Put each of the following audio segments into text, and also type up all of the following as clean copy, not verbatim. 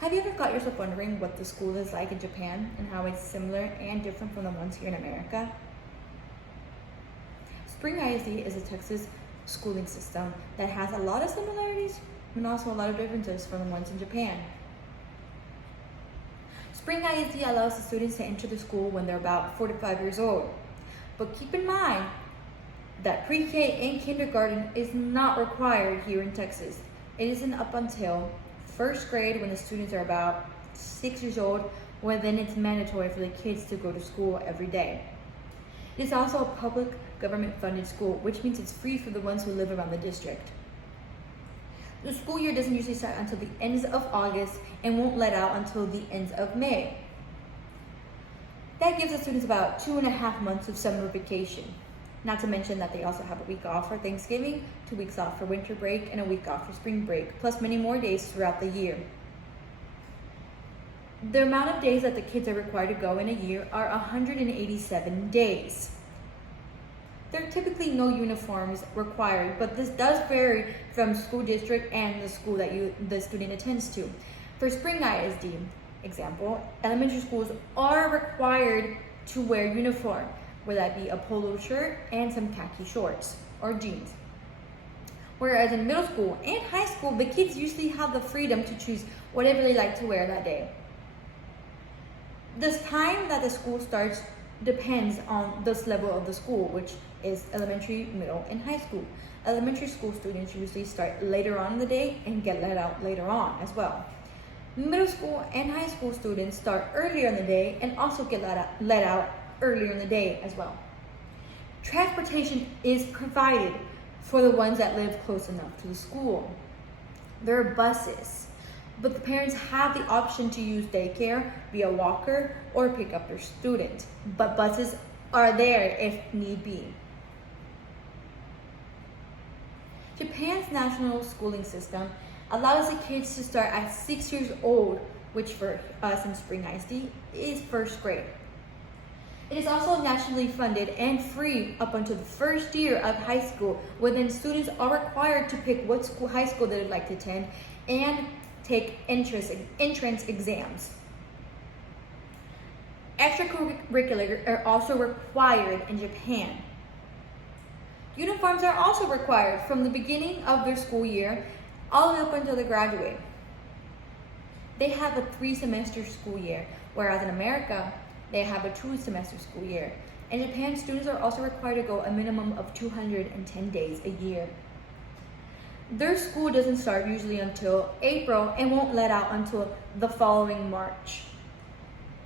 Have you ever got yourself wondering what the school is like in Japan and how it's similar and different from the ones here in America? Spring ISD is a Texas schooling system that has a lot of similarities and also a lot of differences from the ones in Japan. Spring ISD allows the students to enter the school when they're about 4 to 5 years old. But keep in mind that pre-K and kindergarten is not required here in Texas. It isn't up until first grade when the students are about 6 years old, when then it's mandatory for the kids to go to school every day. It is also a public government-funded school, which means it's free for the ones who live around the district. The school year doesn't usually start until the ends of August and won't let out until the ends of May. That gives the students about 2.5 months of summer vacation. Not to mention that they also have a week off for Thanksgiving, 2 weeks off for winter break, and a week off for spring break, plus many more days throughout the year. The amount of days that the kids are required to go in a year are 187 days. There are typically no uniforms required, but this does vary from school district and the school that the student attends to. For Spring ISD, example, elementary schools are required to wear uniform, whether that be a polo shirt and some khaki shorts or jeans. Whereas in middle school and high school, the kids usually have the freedom to choose whatever they like to wear that day. The time that the school starts depends on this level of the school, which is elementary, middle, and high school. Elementary school students usually start later on in the day and get let out later on as well. Middle school and high school students start earlier in the day and also get let out earlier in the day as well. Transportation is provided for the ones that live close enough to the school. There are buses, but the parents have the option to use daycare via walker or pick up their student. But buses are there if need be. Japan's national schooling system allows the kids to start at 6 years old, which for us in Spring ISD is first grade. It is also nationally funded and free up until the first year of high school, where then students are required to pick what high school they would like to attend and take entrance exams. Extracurricular are also required in Japan. Uniforms are also required from the beginning of their school year all the way up until they graduate. They have a 3-semester school year, whereas in America, they have a 2-semester school year. In Japan, students are also required to go a minimum of 210 days a year. Their school doesn't start usually until April and won't let out until the following March.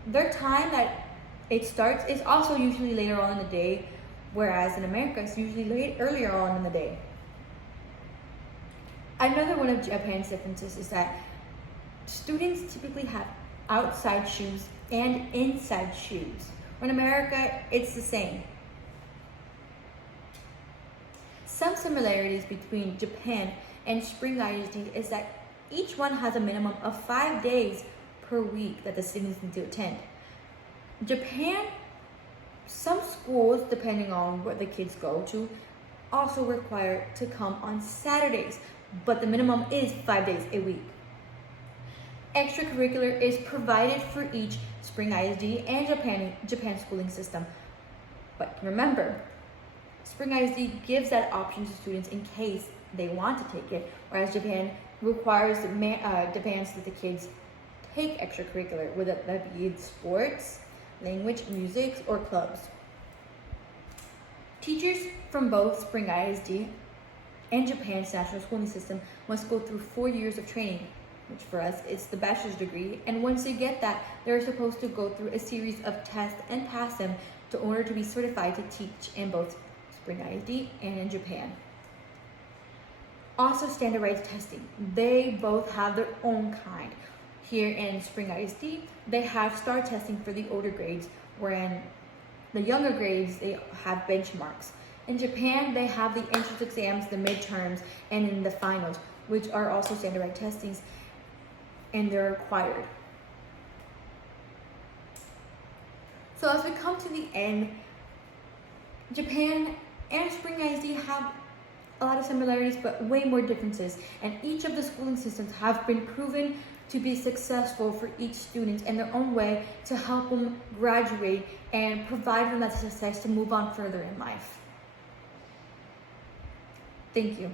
Their time that it starts is also usually later on in the day, whereas in America it's usually earlier on in the day. Another one of Japan's differences is that students typically have outside shoes and inside shoes. In America, it's the same. Some similarities between Japan and Spring ISD is that each one has a minimum of 5 days per week that the students need to attend. Japan, some schools, depending on where the kids go to, also require to come on Saturdays, but the minimum is 5 days a week. Extracurricular is provided for each Spring ISD and Japan schooling system. But remember, Spring ISD gives that option to students in case they want to take it, whereas Japan requires demands that the kids take extracurricular, whether that be sports, language, music, or clubs. Teachers from both Spring ISD and Japan's national schooling system must go through 4 years of training, which for us is the bachelor's degree, and once they get that, they're supposed to go through a series of tests and pass them in order to be certified to teach in both Spring ISD and in Japan. Also standardized testing. They both have their own kind. Here in Spring ISD, they have STAR testing for the older grades, wherein the younger grades, they have benchmarks. In Japan, they have the entrance exams, the midterms, and in the finals, which are also standardized testings, and they're required. So as we come to the end, Japan and Spring ISD have a lot of similarities, but way more differences. And each of the schooling systems have been proven to be successful for each student in their own way to help them graduate and provide them that success to move on further in life. Thank you.